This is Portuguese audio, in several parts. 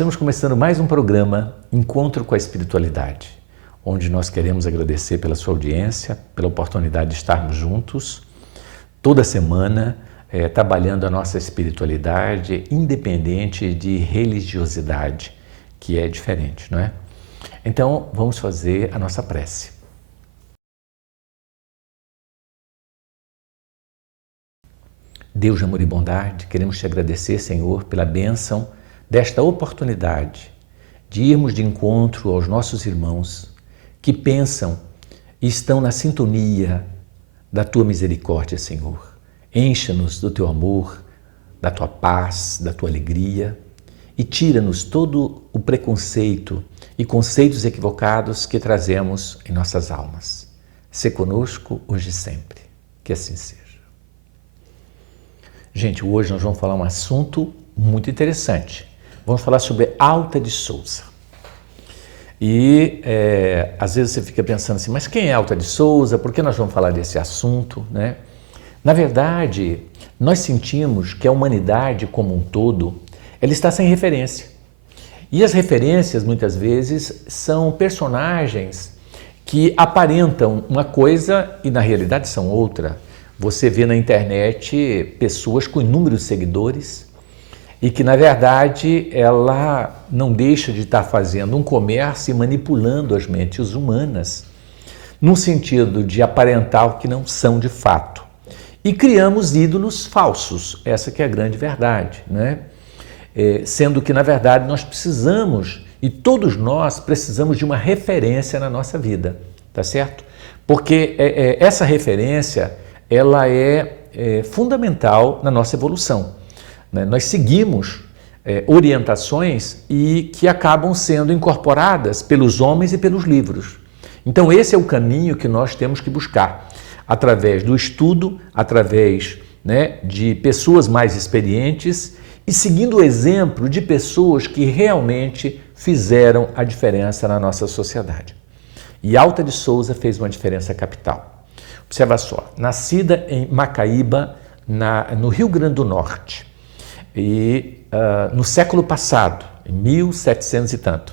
Estamos começando mais um programa Encontro com a Espiritualidade, onde nós queremos agradecer pela sua audiência, pela oportunidade de estarmos juntos toda semana, trabalhando a nossa espiritualidade independente de religiosidade, que é diferente, não é? Então, vamos fazer a nossa prece. Deus de amor e bondade, queremos te agradecer, Senhor, pela bênção desta oportunidade de irmos de encontro aos nossos irmãos que pensam e estão na sintonia da Tua misericórdia, Senhor. Encha-nos do Teu amor, da Tua paz, da Tua alegria e tira-nos todo o preconceito e conceitos equivocados que trazemos em nossas almas. Sê conosco hoje e sempre. Que assim seja. Gente, hoje nós vamos falar um assunto muito interessante. Vamos falar sobre Alta de Souza. E às vezes você fica pensando assim, mas quem é Alta de Souza? Por que nós vamos falar desse assunto, né? Na verdade, nós sentimos que a humanidade como um todo, ela está sem referência. E as referências, muitas vezes, são personagens que aparentam uma coisa e na realidade são outra. Você vê na internet pessoas com inúmeros seguidores e que, na verdade, ela não deixa de estar fazendo um comércio e manipulando as mentes humanas no sentido de aparentar o que não são de fato. E criamos ídolos falsos, essa que é a grande verdade, né? Sendo que, na verdade, nós precisamos, e todos nós precisamos de uma referência na nossa vida, tá certo? Porque essa referência, ela é fundamental na nossa evolução. Né? Nós seguimos orientações e que acabam sendo incorporadas pelos homens e pelos livros. Então esse é o caminho que nós temos que buscar, através do estudo, através, né, de pessoas mais experientes e seguindo o exemplo de pessoas que realmente fizeram a diferença na nossa sociedade. E Alta de Souza fez uma diferença capital. Observa só, nascida em Macaíba, no Rio Grande do Norte, e no século passado, em 1700 e tanto.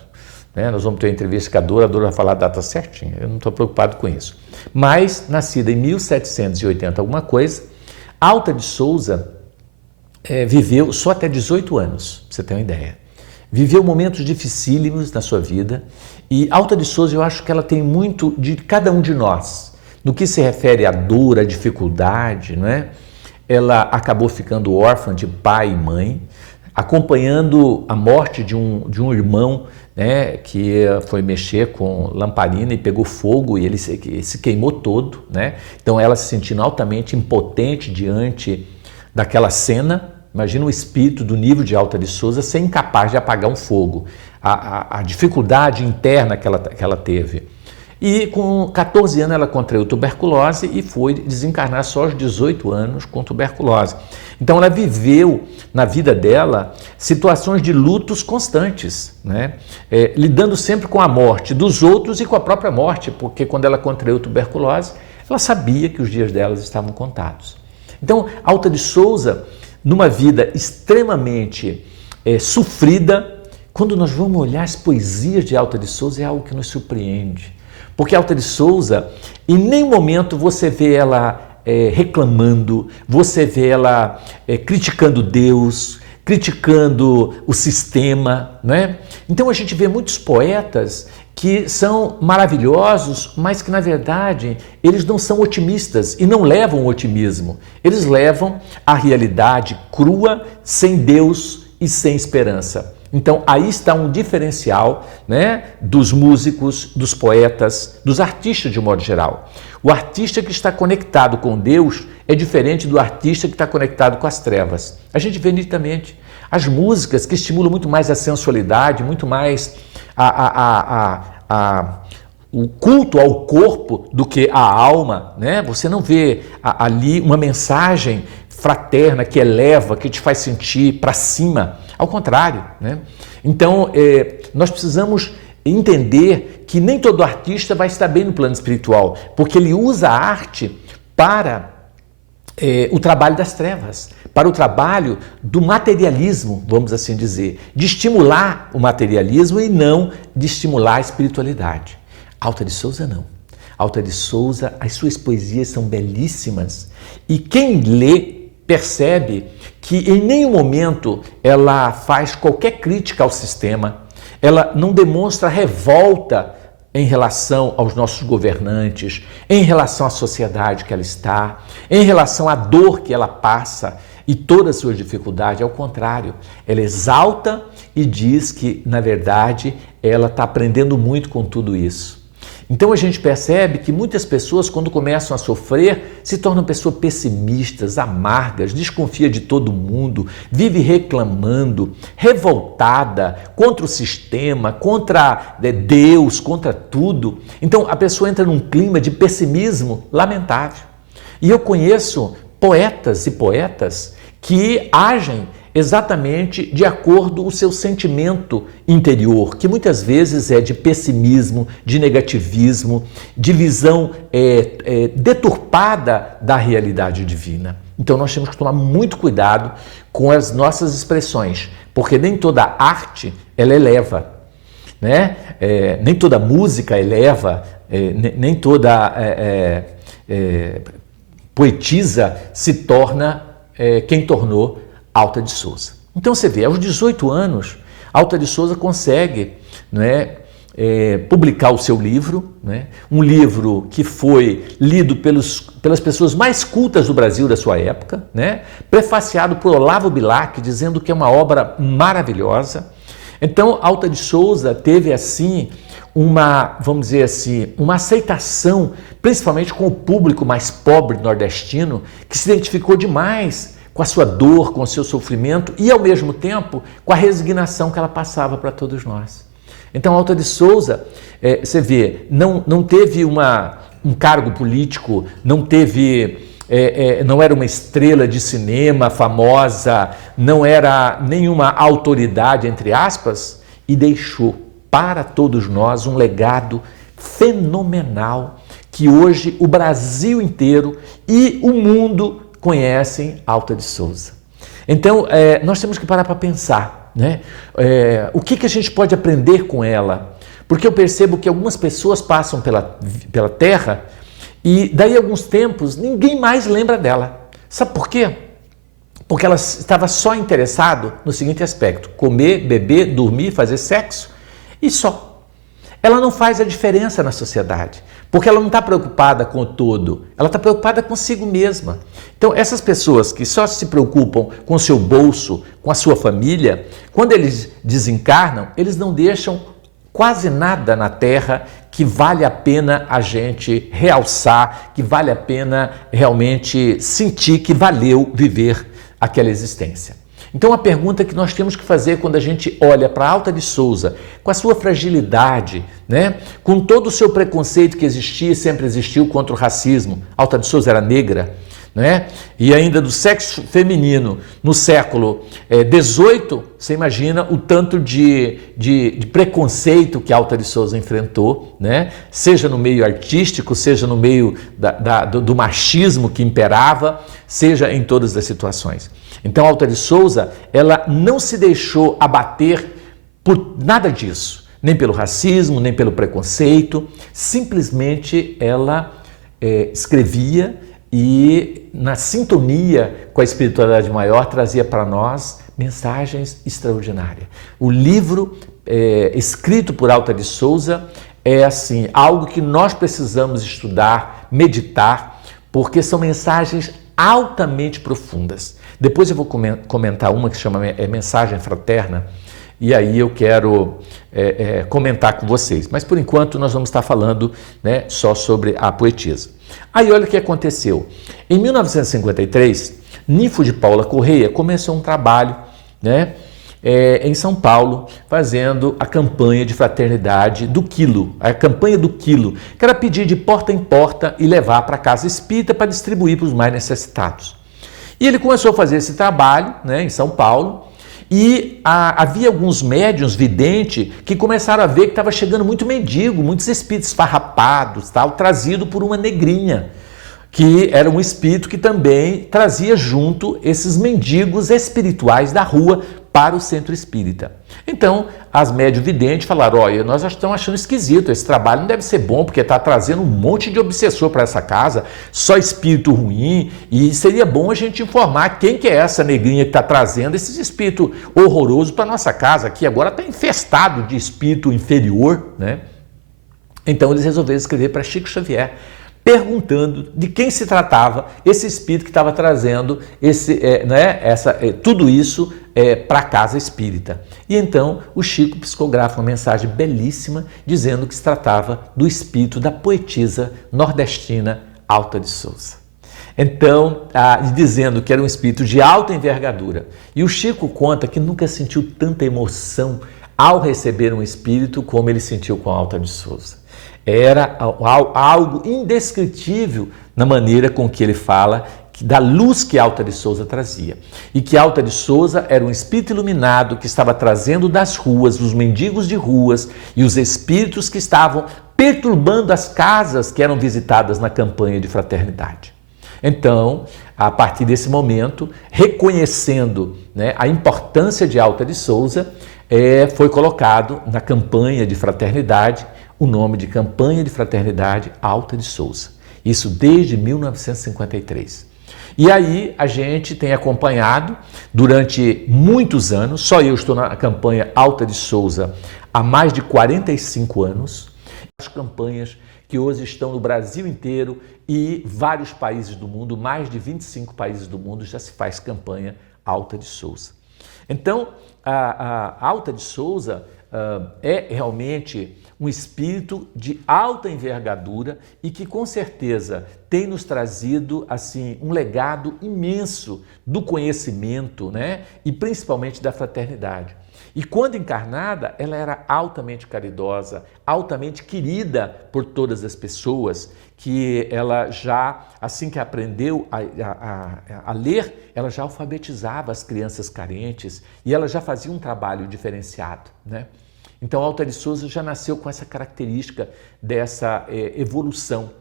Né? Nós vamos ter uma entrevista com a Dora vai falar a data certinha, eu não estou preocupado com isso. Mas, nascida em 1780 alguma coisa, Alta de Souza viveu só até 18 anos, para você ter uma ideia. Viveu momentos dificílimos na sua vida e Alta de Souza, eu acho que ela tem muito de cada um de nós. No que se refere à dor, à dificuldade, não é? Ela acabou ficando órfã de pai e mãe, acompanhando a morte de um irmão, né, que foi mexer com lamparina e pegou fogo e ele se queimou todo, né? Então ela se sentindo altamente impotente diante daquela cena. Imagina o espírito do nível de Alta de Souza ser incapaz de apagar um fogo, a dificuldade interna que ela teve. E com 14 anos ela contraiu tuberculose e foi desencarnar só aos 18 anos com tuberculose. Então ela viveu na vida dela situações de lutos constantes, né? Lidando sempre com a morte dos outros e com a própria morte, porque quando ela contraiu tuberculose, ela sabia que os dias delas estavam contados. Então, Alta de Souza, numa vida extremamente sofrida, quando nós vamos olhar as poesias de Alta de Souza, é algo que nos surpreende. Porque Alta de Souza, em nenhum momento você vê ela reclamando, você vê ela criticando Deus, criticando o sistema, né? Então a gente vê muitos poetas que são maravilhosos, mas que na verdade eles não são otimistas e não levam o otimismo. Eles levam a realidade crua, sem Deus e sem esperança. Então aí está um diferencial, né, dos músicos, dos poetas, dos artistas de um modo geral. O artista que está conectado com Deus é diferente do artista que está conectado com as trevas. A gente vê nitidamente as músicas que estimulam muito mais a sensualidade, muito mais o culto ao corpo do que à alma, né? Você não vê ali uma mensagem fraterna que eleva, que te faz sentir para cima. Ao contrário, né? Então, nós precisamos entender que nem todo artista vai estar bem no plano espiritual, porque ele usa a arte para o trabalho das trevas, para o trabalho do materialismo, vamos assim dizer, de estimular o materialismo e não de estimular a espiritualidade. Alta de Souza não. Alta de Souza, as suas poesias são belíssimas e quem lê percebe que em nenhum momento ela faz qualquer crítica ao sistema, ela não demonstra revolta em relação aos nossos governantes, em relação à sociedade que ela está, em relação à dor que ela passa e todas as suas dificuldades. Ao contrário, ela exalta e diz que, na verdade, ela está aprendendo muito com tudo isso. Então a gente percebe que muitas pessoas, quando começam a sofrer, se tornam pessoas pessimistas, amargas, desconfia de todo mundo, vive reclamando, revoltada contra o sistema, contra Deus, contra tudo. Então a pessoa entra num clima de pessimismo lamentável. E eu conheço poetas e poetas que agem exatamente de acordo com o seu sentimento interior, que muitas vezes é de pessimismo, de negativismo, de visão deturpada da realidade divina. Então nós temos que tomar muito cuidado com as nossas expressões, porque nem toda arte ela eleva, né? Nem toda música eleva, nem toda poetisa se torna quem tornou Alta de Souza. Então você vê, aos 18 anos, Alta de Souza consegue, publicar o seu livro, um livro que foi lido pelas pessoas mais cultas do Brasil da sua época, prefaciado por Olavo Bilac, dizendo que é uma obra maravilhosa. Então, Alta de Souza teve assim vamos dizer assim, uma aceitação, principalmente com o público mais pobre nordestino, que se identificou demais com a sua dor, com o seu sofrimento e, ao mesmo tempo, com a resignação que ela passava para todos nós. Então, Alta de Souza, você vê, não teve um cargo político, não era uma estrela de cinema famosa, não era nenhuma autoridade, entre aspas, e deixou para todos nós um legado fenomenal que hoje o Brasil inteiro e o mundo conhecem Alta de Souza. Então, nós temos que parar para pensar, o que a gente pode aprender com ela? Porque eu percebo que algumas pessoas passam pela Terra e daí a alguns tempos ninguém mais lembra dela. Sabe por quê? Porque ela estava só interessada no seguinte aspecto: comer, beber, dormir, fazer sexo e só. Ela não faz a diferença na sociedade, porque ela não está preocupada com o todo, ela está preocupada consigo mesma. Então, essas pessoas que só se preocupam com o seu bolso, com a sua família, quando eles desencarnam, eles não deixam quase nada na Terra que vale a pena a gente realçar, que vale a pena realmente sentir que valeu viver aquela existência. Então a pergunta que nós temos que fazer quando a gente olha para Alta de Souza, com a sua fragilidade, com todo o seu preconceito que existia e sempre existiu contra o racismo, Alta de Souza era negra, e ainda do sexo feminino no século XVIII, você imagina o tanto de preconceito que Alta de Souza enfrentou, seja no meio artístico, seja no meio do machismo que imperava, seja em todas as situações. Então, Alta de Souza, ela não se deixou abater por nada disso, nem pelo racismo, nem pelo preconceito, simplesmente ela escrevia e, na sintonia com a espiritualidade maior, trazia para nós mensagens extraordinárias. O livro escrito por Alta de Souza é assim, algo que nós precisamos estudar, meditar, porque são mensagens altamente profundas. Depois eu vou comentar uma que chama Mensagem Fraterna, e aí eu quero comentar com vocês. Mas por enquanto nós vamos estar falando só sobre a poetisa. Aí olha o que aconteceu. Em 1953, Ninfo de Paula Correia começou um trabalho em São Paulo, fazendo a campanha de fraternidade do quilo, a campanha do quilo, que era pedir de porta em porta e levar para a casa espírita para distribuir para os mais necessitados. E ele começou a fazer esse trabalho em São Paulo e havia alguns médiuns videntes que começaram a ver que estava chegando muito mendigo, muitos espíritos farrapados, trazido por uma negrinha. que era um espírito que também trazia junto esses mendigos espirituais da rua para o centro espírita. Então, as médium videntes falaram, olha, nós estamos achando esquisito, esse trabalho não deve ser bom, porque está trazendo um monte de obsessor para essa casa, só espírito ruim, e seria bom a gente informar quem que é essa negrinha que está trazendo esse espírito horroroso para a nossa casa, que agora está infestado de espírito inferior, né? Então, eles resolveram escrever para Chico Xavier, perguntando de quem se tratava esse espírito que estava trazendo tudo isso para a casa espírita. E então o Chico psicografa uma mensagem belíssima dizendo que se tratava do espírito da poetisa nordestina Alta de Souza. Então, dizendo que era um espírito de alta envergadura. E o Chico conta que nunca sentiu tanta emoção ao receber um espírito como ele sentiu com Alta de Souza. Era algo indescritível na maneira com que ele fala da luz que Alta de Souza trazia. E que Alta de Souza era um espírito iluminado que estava trazendo das ruas, os mendigos de ruas e os espíritos que estavam perturbando as casas que eram visitadas na campanha de fraternidade. Então, a partir desse momento, reconhecendo, né, a importância de Alta de Souza, foi colocado na campanha de fraternidade o nome de Campanha de Fraternidade Alta de Souza. Isso desde 1953. E aí a gente tem acompanhado durante muitos anos, só eu estou na campanha Alta de Souza há mais de 45 anos, as campanhas que hoje estão no Brasil inteiro e vários países do mundo, mais de 25 países do mundo já se faz campanha Alta de Souza. Então, a Alta de Souza é realmente um espírito de alta envergadura e que com certeza tem nos trazido assim um legado imenso do conhecimento, né? E principalmente da fraternidade. E quando encarnada, ela era altamente caridosa, altamente querida por todas as pessoas, que ela já, assim que aprendeu a ler, ela já alfabetizava as crianças carentes e ela já fazia um trabalho diferenciado, né? Então, Alta de Souza já nasceu com essa característica dessa evolução.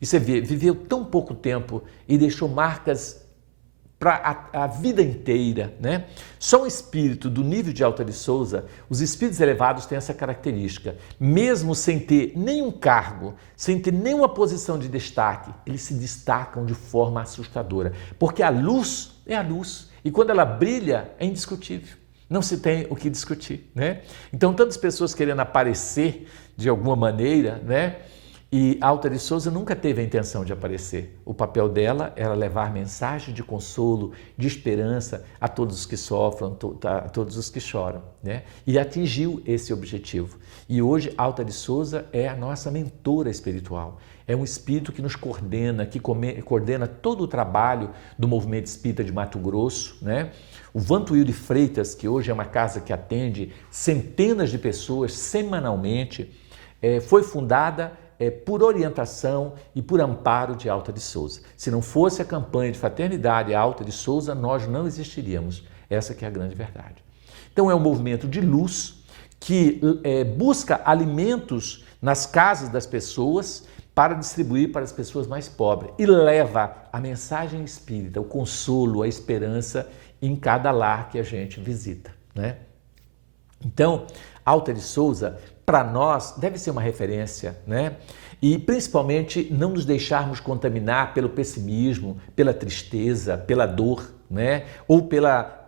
E você vê, viveu tão pouco tempo e deixou marcas para a vida inteira, né? Só um espírito do nível de Alta de Souza, os espíritos elevados têm essa característica. Mesmo sem ter nenhum cargo, sem ter nenhuma posição de destaque, eles se destacam de forma assustadora. Porque a luz é a luz. E quando ela brilha, é indiscutível. Não se tem o que discutir, né? Então, tantas pessoas querendo aparecer de alguma maneira, né? E Alta de Souza nunca teve a intenção de aparecer. O papel dela era levar mensagem de consolo, de esperança a todos os que sofrem, a todos os que choram, né? E atingiu esse objetivo. E hoje Alta de Souza é a nossa mentora espiritual. É um espírito que nos coordena, que coordena todo o trabalho do movimento espírita de Mato Grosso, né? O Vantuil de Freitas, que hoje é uma casa que atende centenas de pessoas semanalmente, foi fundada por orientação e por amparo de Alta de Souza. Se não fosse a campanha de fraternidade Alta de Souza, nós não existiríamos. Essa que é a grande verdade. Então é um movimento de luz que busca alimentos nas casas das pessoas para distribuir para as pessoas mais pobres e leva a mensagem espírita, o consolo, a esperança em cada lar que a gente visita, né? Então, Alta de Souza, para nós, deve ser uma referência, né? E principalmente não nos deixarmos contaminar pelo pessimismo, pela tristeza, pela dor, né? Ou pela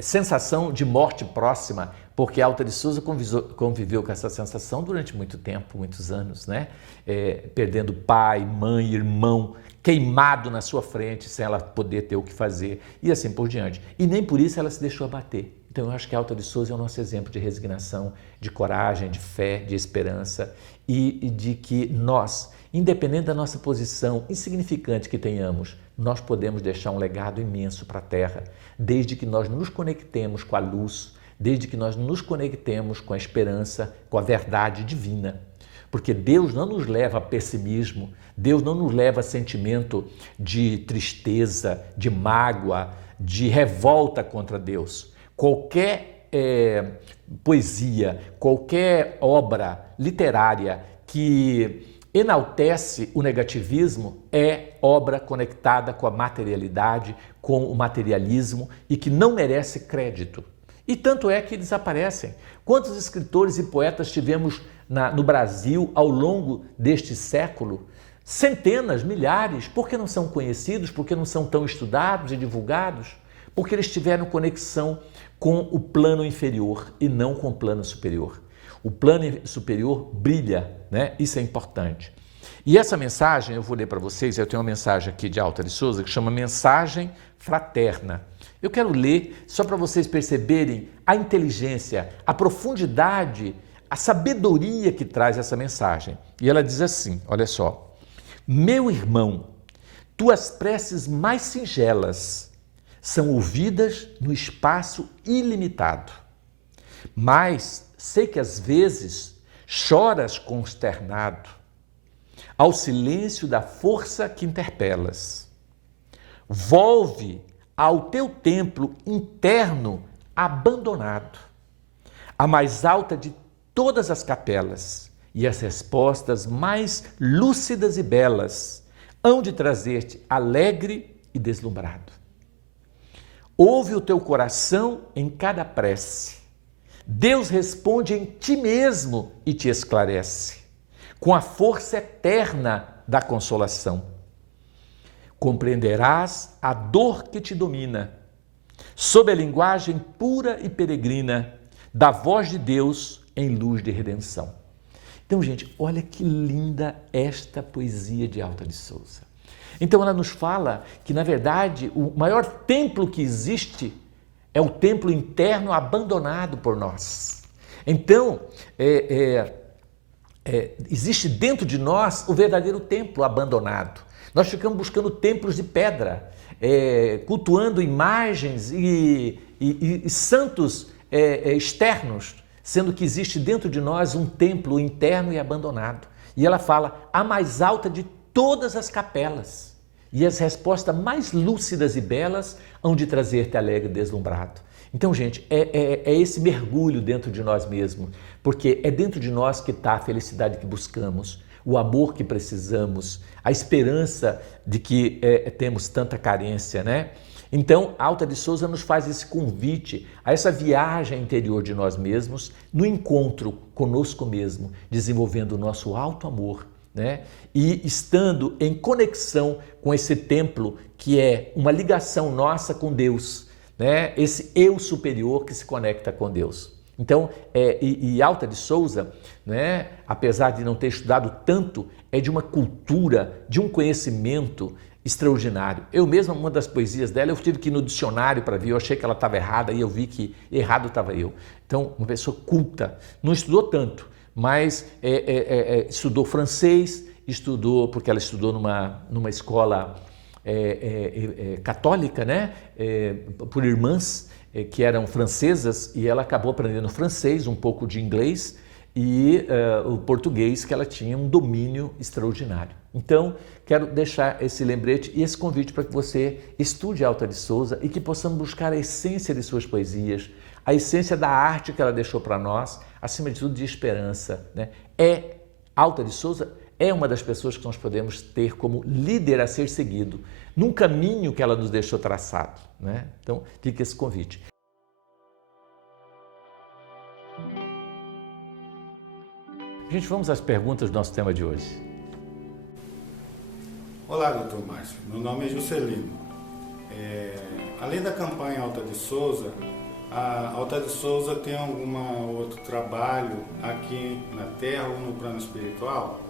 sensação de morte próxima, porque Alta de Souza conviveu com essa sensação durante muito tempo, muitos anos, né? Perdendo pai, mãe, irmão, queimado na sua frente, sem ela poder ter o que fazer, e assim por diante. E nem por isso ela se deixou abater. Então eu acho que Alta de Souza é o nosso exemplo de resignação, de coragem, de fé, de esperança e de que nós, independente da nossa posição insignificante que tenhamos, nós podemos deixar um legado imenso para a Terra, desde que nós nos conectemos com a luz, desde que nós nos conectemos com a esperança, com a verdade divina. Porque Deus não nos leva a pessimismo, Deus não nos leva a sentimento de tristeza, de mágoa, de revolta contra Deus. Qualquer poesia, qualquer obra literária que enaltece o negativismo é obra conectada com a materialidade, com o materialismo e que não merece crédito. E tanto é que desaparecem. Quantos escritores e poetas tivemos no Brasil ao longo deste século? Centenas, milhares. Por que não são conhecidos? Por que não são tão estudados e divulgados? Porque eles tiveram conexão com o plano inferior e não com o plano superior. O plano superior brilha, né? Isso é importante. E essa mensagem, eu vou ler para vocês, eu tenho uma mensagem aqui de Alta de Souza que chama Mensagem Fraterna. Eu quero ler só para vocês perceberem a inteligência, a profundidade, a sabedoria que traz essa mensagem. E ela diz assim, olha só: meu irmão, tuas preces mais singelas são ouvidas no espaço ilimitado, mas sei que às vezes choras consternado ao silêncio da força que interpelas. Volve ao teu templo interno abandonado, a mais alta de todas as capelas, e as respostas mais lúcidas e belas hão de trazer-te alegre e deslumbrado. Ouve o teu coração em cada prece. Deus responde em ti mesmo e te esclarece, com a força eterna da consolação. Compreenderás a dor que te domina, sob a linguagem pura e peregrina da voz de Deus em luz de redenção. Então, gente, olha que linda esta poesia de Alta de Souza. Então, ela nos fala que, na verdade, o maior templo que existe é o templo interno abandonado por nós. Então, existe dentro de nós o verdadeiro templo abandonado. Nós ficamos buscando templos de pedra, cultuando imagens e santos externos, sendo que existe dentro de nós um templo interno e abandonado. E ela fala, a mais alta de todas as capelas. E as respostas mais lúcidas e belas hão de trazer-te alegre e deslumbrado. Então, gente, é esse mergulho dentro de nós mesmos, porque é dentro de nós que está a felicidade que buscamos, o amor que precisamos, a esperança de que temos tanta carência, né? Então, Alta de Souza nos faz esse convite a essa viagem interior de nós mesmos, no encontro conosco mesmo, desenvolvendo o nosso alto amor, né? E estando em conexão com esse templo que é uma ligação nossa com Deus, né? Esse eu superior que se conecta com Deus. Então, Alta de Souza, né, apesar de não ter estudado tanto, é de uma cultura, de um conhecimento extraordinário. Eu mesmo, uma das poesias dela, eu tive que ir no dicionário para ver, eu achei que ela estava errada e eu vi que errado estava eu. Então, uma pessoa culta, não estudou tanto, mas estudou francês, estudou, porque ela estudou numa escola católica, né, por irmãs que eram francesas, e ela acabou aprendendo francês, um pouco de inglês e o português, que ela tinha um domínio extraordinário. Então, quero deixar esse lembrete e esse convite para que você estude Alta de Souza e que possamos buscar a essência de suas poesias, a essência da arte que ela deixou para nós, acima de tudo de esperança, né? Alta de Souza é uma das pessoas que nós podemos ter como líder a ser seguido, num caminho que ela nos deixou traçado, né? Então, fica esse convite. Gente, vamos às perguntas do nosso tema de hoje. Olá, doutor Márcio. Meu nome é Juscelino. Além da campanha Alta de Souza, a Alta de Souza tem algum outro trabalho aqui na Terra ou no plano espiritual?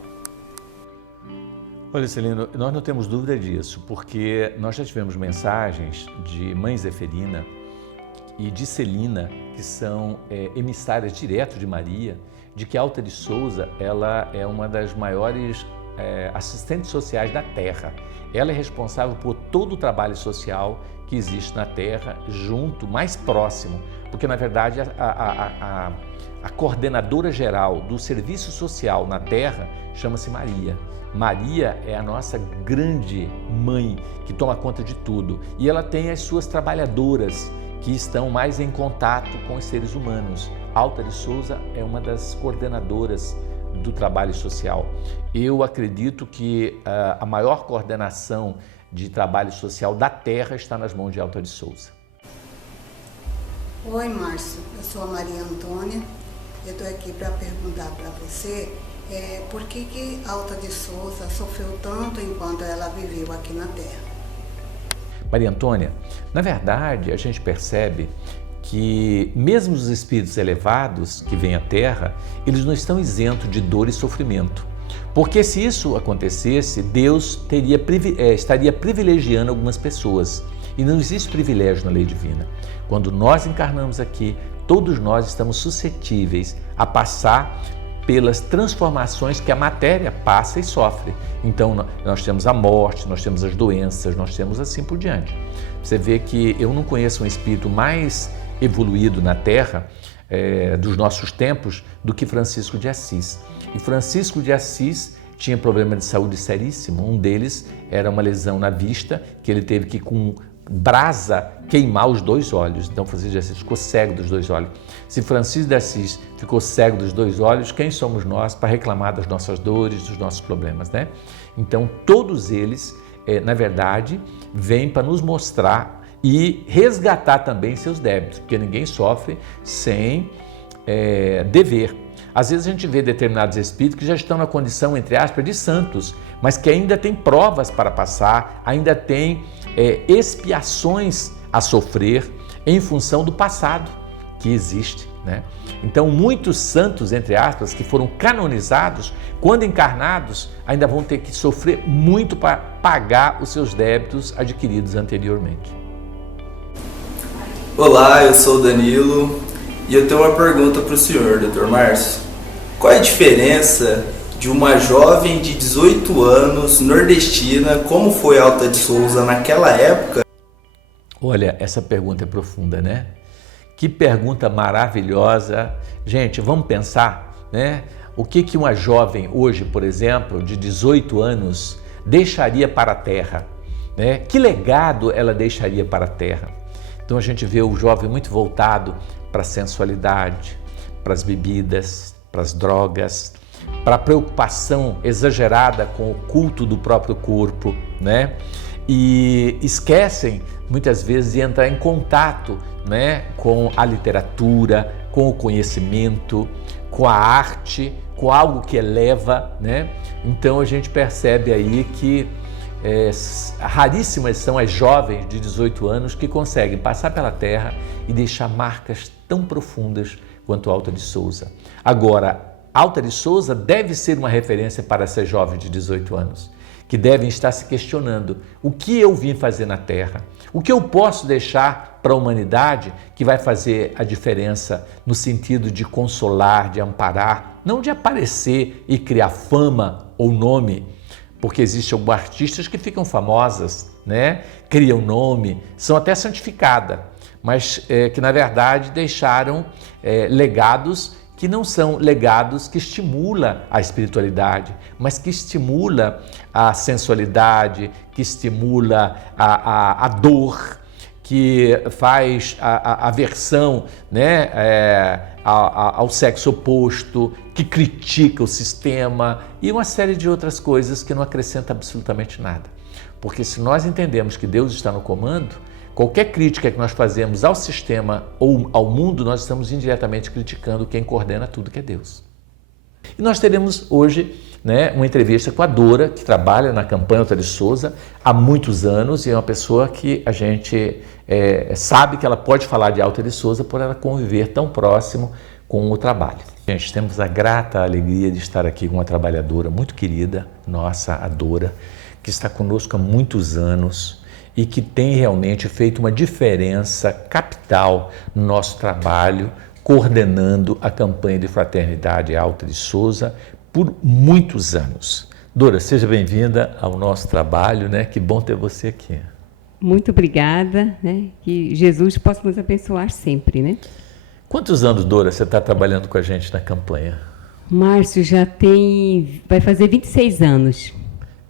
Olha, Celino, nós não temos dúvida disso, porque nós já tivemos mensagens de Mãe Zeferina e de Celina, que são emissárias direto de Maria, de que Alta de Souza ela é uma das maiores assistentes sociais da Terra. Ela é responsável por todo o trabalho social que existe na Terra, junto, mais próximo, porque na verdade a coordenadora geral do serviço social na Terra chama-se Maria. Maria é a nossa grande mãe que toma conta de tudo, e ela tem as suas trabalhadoras que estão mais em contato com os seres humanos. Alta de Souza é uma das coordenadoras do trabalho social. Eu acredito que a maior coordenação de trabalho social da terra está nas mãos de Alta de Souza. Oi, Márcio. Eu sou a Maria Antônia. Eu estou aqui para perguntar para você por que Alta de Souza sofreu tanto enquanto ela viveu aqui na Terra. Maria Antônia, na verdade, a gente percebe que mesmo os espíritos elevados que vêm à Terra, eles não estão isentos de dor e sofrimento. Porque se isso acontecesse, Deus estaria privilegiando algumas pessoas. E não existe privilégio na lei divina. Quando nós encarnamos aqui, todos nós estamos suscetíveis a passar pelas transformações que a matéria passa e sofre. Então, nós temos a morte, nós temos as doenças, nós temos assim por diante. Você vê que eu não conheço um espírito mais evoluído na Terra, dos nossos tempos, do que Francisco de Assis. E Francisco de Assis tinha problema de saúde seríssimo. Um deles era uma lesão na vista, que ele teve que com brasa queimar os 2 olhos. Então Francisco de Assis ficou cego dos 2 olhos. Se Francisco de Assis ficou cego dos 2 olhos, quem somos nós para reclamar das nossas dores, dos nossos problemas, né? Então todos eles, na verdade, vêm para nos mostrar e resgatar também seus débitos, porque ninguém sofre sem dever. Às vezes a gente vê determinados espíritos que já estão na condição, entre aspas, de santos, mas que ainda tem provas para passar, ainda tem expiações a sofrer em função do passado que existe, né? Então muitos santos, entre aspas, que foram canonizados, quando encarnados, ainda vão ter que sofrer muito para pagar os seus débitos adquiridos anteriormente. Olá, eu sou o Danilo e eu tenho uma pergunta para o senhor, Dr. Márcio. Qual é a diferença de uma jovem de 18 anos, nordestina, como foi Alta de Souza naquela época? Olha, essa pergunta é profunda, né? Que pergunta maravilhosa. Gente, vamos pensar, né? O que uma jovem hoje, por exemplo, de 18 anos, deixaria para a Terra, né? Que legado ela deixaria para a Terra? Então a gente vê o jovem muito voltado para a sensualidade, para as bebidas, para as drogas, para a preocupação exagerada com o culto do próprio corpo, né? E esquecem muitas vezes de entrar em contato, né, com a literatura, com o conhecimento, com a arte, com algo que eleva, né? Então a gente percebe aí que raríssimas são as jovens de 18 anos que conseguem passar pela Terra e deixar marcas tão profundas quanto Alta de Souza. Agora, Alta de Souza deve ser uma referência para essas jovens de 18 anos, que devem estar se questionando: o que eu vim fazer na Terra? O que eu posso deixar para a humanidade que vai fazer a diferença no sentido de consolar, de amparar, não de aparecer e criar fama ou nome, porque existem alguns artistas que ficam famosas, né? Criam nome, são até santificadas, mas que na verdade deixaram legados que não são legados que estimula a espiritualidade, mas que estimula a sensualidade, que estimula a dor, que faz a aversão, né, ao sexo oposto, que critica o sistema e uma série de outras coisas que não acrescenta absolutamente nada. Porque se nós entendemos que Deus está no comando, qualquer crítica que nós fazemos ao sistema ou ao mundo, nós estamos indiretamente criticando quem coordena tudo, que é Deus. E nós teremos hoje, né, uma entrevista com a Dora, que trabalha na campanha Alta de Souza há muitos anos e é uma pessoa que a gente sabe que ela pode falar de Alta de Souza por ela conviver tão próximo com o trabalho. Gente, temos a grata alegria de estar aqui com uma trabalhadora muito querida, nossa, a Dora, que está conosco há muitos anos e que tem realmente feito uma diferença capital no nosso trabalho, coordenando a campanha de Fraternidade Alta de Souza por muitos anos. Dora, seja bem-vinda ao nosso trabalho, né? Que bom ter você aqui. Muito obrigada, né? Que Jesus possa nos abençoar sempre, né? Quantos anos, Dora, você está trabalhando com a gente na campanha? Márcio vai fazer 26 anos.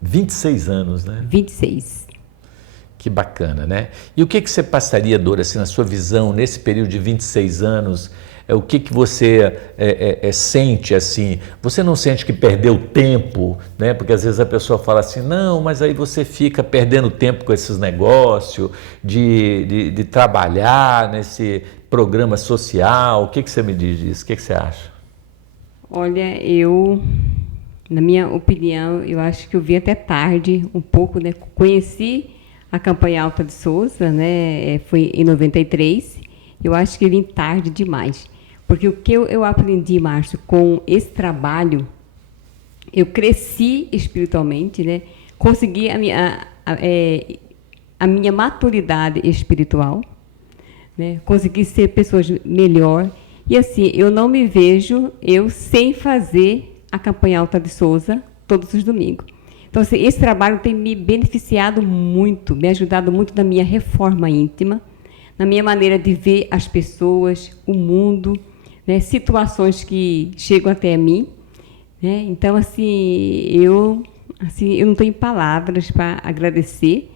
26 anos, né? 26. Que bacana, né? E o que você passaria, Dora, assim, na sua visão, nesse período de 26 anos, O que você sente assim? Você não sente que perdeu tempo, né? Porque às vezes a pessoa fala assim, não, mas aí você fica perdendo tempo com esses negócios de trabalhar nesse programa social. O que você me diz disso? O que você acha? Olha, na minha opinião, eu acho que eu vi até tarde um pouco, né? Conheci a campanha Alta de Souza, né? Foi em 93. Eu acho que vim tarde demais. Porque o que eu aprendi, Márcio, com esse trabalho, eu cresci espiritualmente, né? Consegui a minha maturidade espiritual, né? Consegui ser pessoa melhor. E assim, eu não me vejo sem fazer a campanha Alta de Souza todos os domingos. Então, assim, esse trabalho tem me beneficiado muito, me ajudado muito na minha reforma íntima, na minha maneira de ver as pessoas, o mundo, né, situações que chegam até mim, né? Então, eu não tenho palavras para agradecer,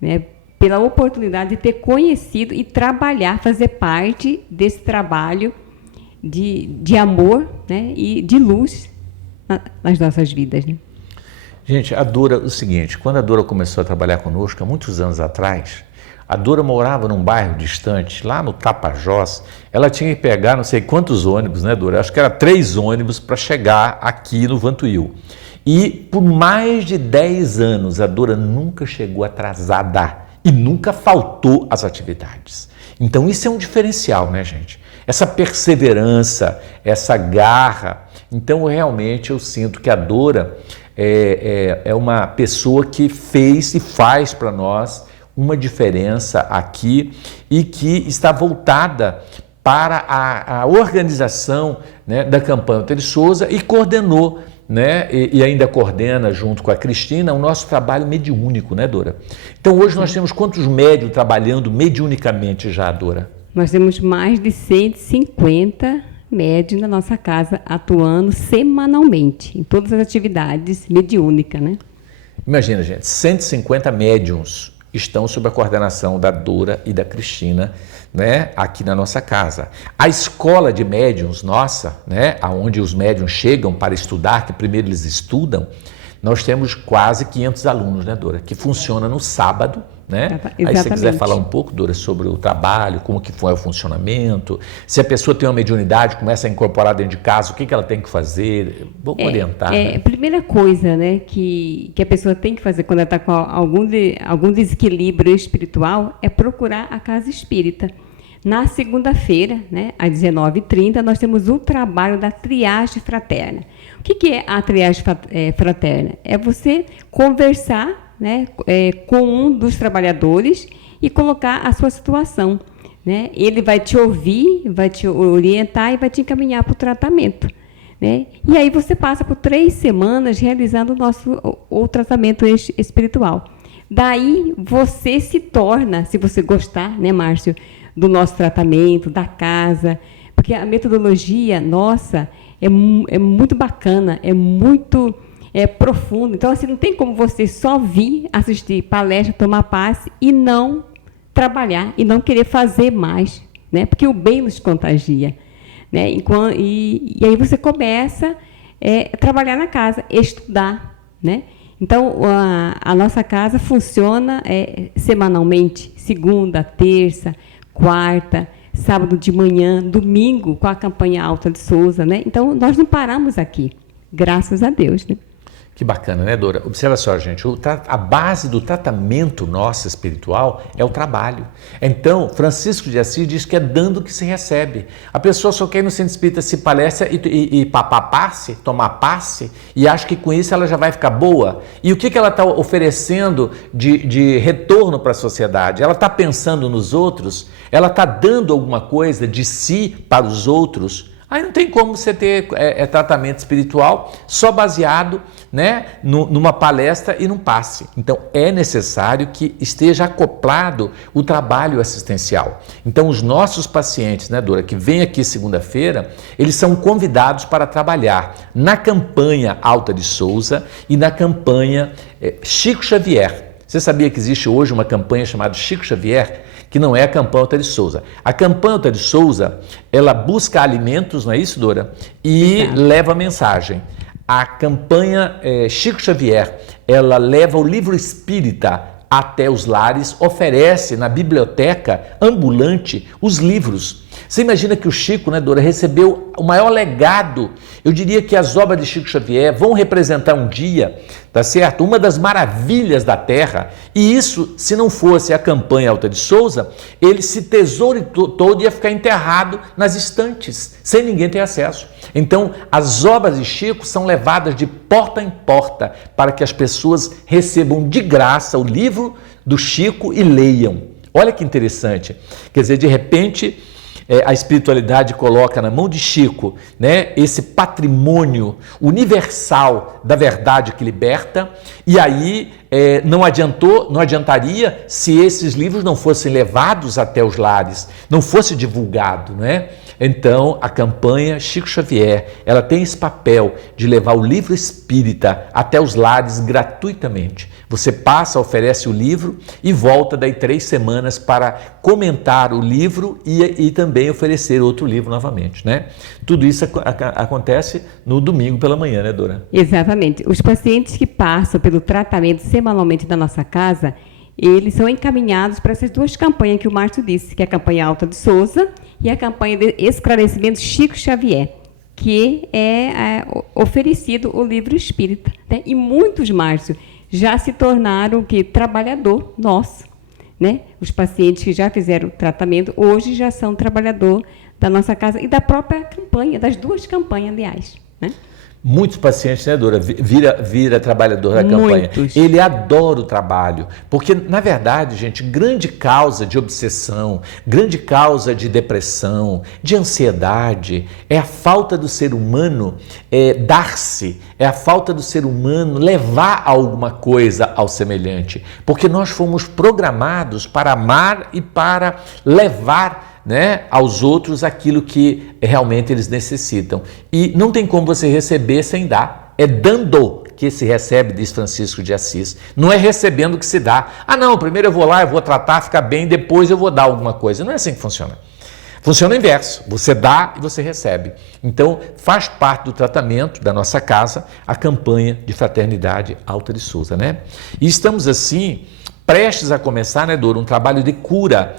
né, pela oportunidade de ter conhecido e trabalhar, fazer parte desse trabalho de amor, né, e de luz nas nossas vidas, né? Gente, a Dora, o seguinte, quando a Dora começou a trabalhar conosco, há muitos anos atrás, a Dora morava num bairro distante, lá no Tapajós. Ela tinha que pegar não sei quantos ônibus, né, Dora? Acho que era 3 ônibus para chegar aqui no Vantuil. E por mais de 10 anos, a Dora nunca chegou atrasada e nunca faltou às atividades. Então isso é um diferencial, né, gente? Essa perseverança, essa garra. Então realmente eu sinto que a Dora é uma pessoa que fez e faz para nós uma diferença aqui e que está voltada para a organização, né, da campanha Alta de Souza e coordenou, né, e ainda coordena junto com a Cristina o nosso trabalho mediúnico, né, Dora? Então hoje nós temos quantos médios trabalhando mediunicamente já, Dora? Nós temos mais de 150 médiuns na nossa casa atuando semanalmente em todas as atividades mediúnicas, né? Imagina, gente, 150 médiuns estão sob a coordenação da Dora e da Cristina, né, aqui na nossa casa. A escola de médiuns nossa, né, aonde os médiuns chegam para estudar, que primeiro eles estudam, nós temos quase 500 alunos, né, Dora, que funciona no sábado, né? Exatamente. Aí se você quiser falar um pouco, Dora, sobre o trabalho, como que foi o funcionamento, se a pessoa tem uma mediunidade, começa a incorporar dentro de casa, o que ela tem que fazer, vamos orientar. Né? A primeira coisa, né, que a pessoa tem que fazer quando ela está com algum desequilíbrio espiritual é procurar a casa espírita. Na segunda-feira, né, às 19h30, nós temos o trabalho da triagem fraterna. O que é a triagem fraterna? É você conversar, né, com um dos trabalhadores e colocar a sua situação, né? Ele vai te ouvir, vai te orientar e vai te encaminhar para o tratamento, né? E aí você passa por 3 semanas realizando o tratamento espiritual. Daí você se torna, se você gostar, né, Márcio, do nosso tratamento, da casa, porque a metodologia nossa é muito bacana, é muito profunda. Então, assim, não tem como você só vir assistir palestra, tomar passe e não trabalhar e não querer fazer mais, né? Porque o bem nos contagia, né? E aí você começa a trabalhar na casa, estudar, né? Então, a nossa casa funciona semanalmente, segunda, terça, quarta, sábado de manhã, domingo, com a campanha Alta de Souza, né? Então, nós não paramos aqui, graças a Deus, né? Que bacana, né, Dora? Observa só, gente, a base do tratamento nosso espiritual é o trabalho. Então, Francisco de Assis diz que é dando que se recebe. A pessoa só quer ir no centro espírita se palestra e papar passe, tomar passe, e acha que com isso ela já vai ficar boa. E o que ela está oferecendo de retorno para a sociedade? Ela está pensando nos outros? Ela está dando alguma coisa de si para os outros? Aí não tem como você ter tratamento espiritual só baseado, né, numa palestra e num passe. Então, é necessário que esteja acoplado o trabalho assistencial. Então, os nossos pacientes, né, Dora, que vêm aqui segunda-feira, eles são convidados para trabalhar na campanha Alta de Souza e na campanha Chico Xavier. Você sabia que existe hoje uma campanha chamada Chico Xavier, que não é a campanha Alta de Souza. A campanha Alta de Souza, ela busca alimentos, não é isso, Dora? E leva mensagem. A campanha Chico Xavier, ela leva o livro espírita até os lares, oferece na biblioteca ambulante os livros. Você imagina que o Chico, né, Dora, recebeu o maior legado. Eu diria que as obras de Chico Xavier vão representar um dia, tá certo? Uma das maravilhas da Terra. E isso, se não fosse a campanha Alta de Souza, esse tesouro todo ia ficar enterrado nas estantes, sem ninguém ter acesso. Então, as obras de Chico são levadas de porta em porta para que as pessoas recebam de graça o livro do Chico e leiam. Olha que interessante. Quer dizer, de repente, a espiritualidade coloca na mão de Chico, né, esse patrimônio universal da verdade que liberta, e aí não adiantaria se esses livros não fossem levados até os lares, não fosse divulgado, né? Então, a campanha Chico Xavier, ela tem esse papel de levar o livro espírita até os lares gratuitamente. Você passa, oferece o livro e volta daí 3 semanas para comentar o livro e também oferecer outro livro novamente, né? Tudo isso acontece no domingo pela manhã, né, Dora? Exatamente. Os pacientes que passam pelo tratamento semanalmente da nossa casa, eles são encaminhados para essas 2 campanhas que o Márcio disse, que é a campanha Alta de Souza e a campanha de esclarecimento Chico Xavier, que é oferecido o livro espírita, né? E muitos, Márcio, já se tornaram trabalhador nosso, né? Os pacientes que já fizeram tratamento, hoje já são trabalhador da nossa casa e da própria campanha, das 2 campanhas, aliás, né? Muitos pacientes, né, Dora, vira trabalhador da campanha. Muitos. Ele adora o trabalho, porque, na verdade, gente, grande causa de obsessão, grande causa de depressão, de ansiedade, é a falta do ser humano dar-se, é a falta do ser humano levar alguma coisa ao semelhante, porque nós fomos programados para amar e para levar, né, aos outros aquilo que realmente eles necessitam. E não tem como você receber sem dar. É dando que se recebe, diz Francisco de Assis. Não é recebendo que se dá. Ah, não, primeiro eu vou lá, eu vou tratar, ficar bem, depois eu vou dar alguma coisa. Não é assim que funciona. Funciona o inverso. Você dá e você recebe. Então, faz parte do tratamento da nossa casa a campanha de Fraternidade Alta de Souza, né? E estamos, assim, prestes a começar, né, Dora, um trabalho de cura.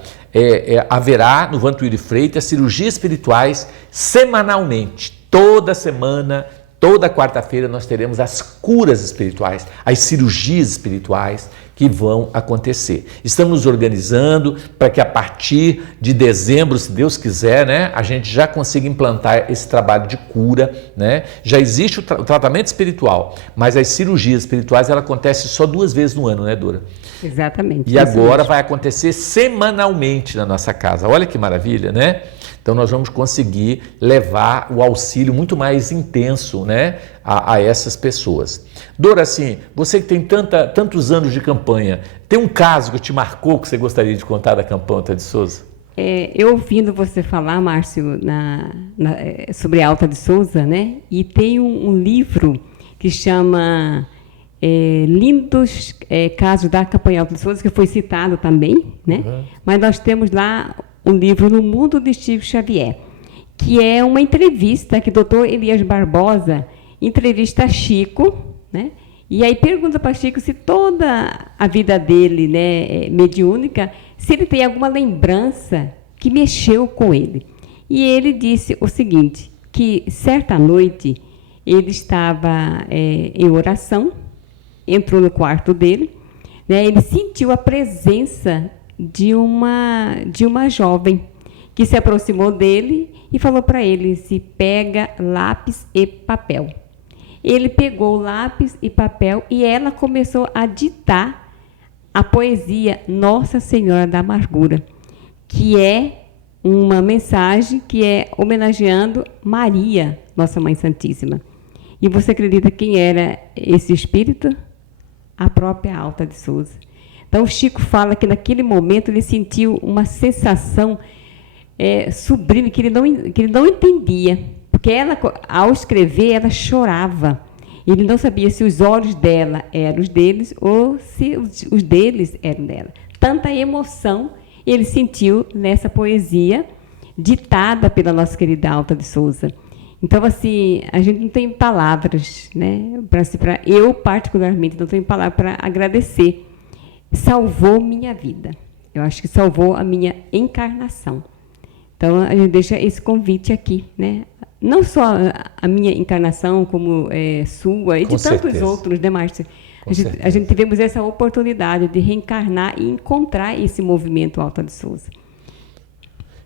Haverá no Vantuíri Freitas cirurgias espirituais semanalmente. Toda semana, toda quarta-feira nós teremos as curas espirituais, as cirurgias espirituais que vão acontecer. Estamos nos organizando para que a partir de dezembro, se Deus quiser, né, a gente já consiga implantar esse trabalho de cura, né? Já existe o tratamento espiritual, mas as cirurgias espirituais ela acontece só 2 vezes no ano, né, Dora? Exatamente. E agora vai acontecer semanalmente na nossa casa. Olha que maravilha, né? Então nós vamos conseguir levar o auxílio muito mais intenso, né, a essas pessoas. Dora, assim, você que tem tantos anos de campanha, tem um caso que te marcou que você gostaria de contar da campanha Alta de Souza? Eu ouvindo você falar, Márcio, sobre a Alta de Souza, né? E tem um livro que chama Lindos Casos da Campanha Alta de Souza, que foi citado também, né? Uhum. Mas nós temos lá um livro No Mundo de Chico Xavier, que é uma entrevista que o doutor Elias Barbosa entrevista Chico, né? E aí pergunta para Chico se toda a vida dele, né, mediúnica, se ele tem alguma lembrança que mexeu com ele. E ele disse o seguinte, que certa noite ele estava em oração, entrou no quarto dele, né, ele sentiu a presença de uma jovem que se aproximou dele e falou para ele se pega lápis e papel. Ele pegou lápis e papel e ela começou a ditar a poesia Nossa Senhora da Amargura, que é uma mensagem que é homenageando Maria, Nossa Mãe Santíssima. E você acredita quem era esse espírito? A própria Alta de Souza. Então, o Chico fala que naquele momento ele sentiu uma sensação sublime que ele não entendia. Porque ela, ao escrever, ela chorava. Ele não sabia se os olhos dela eram os deles ou se os deles eram dela. Tanta emoção ele sentiu nessa poesia ditada pela nossa querida Alta de Souza. Então, assim, a gente não tem palavras, né? Eu, particularmente, não tenho palavras para agradecer. Salvou minha vida. Eu acho que salvou a minha encarnação. Então, a gente deixa esse convite aqui, né? Não só a minha encarnação, como sua, e Com de tantos certeza. outros, né, Márcia? Com A gente tivemos essa oportunidade de reencarnar e encontrar esse movimento Alta de Souza.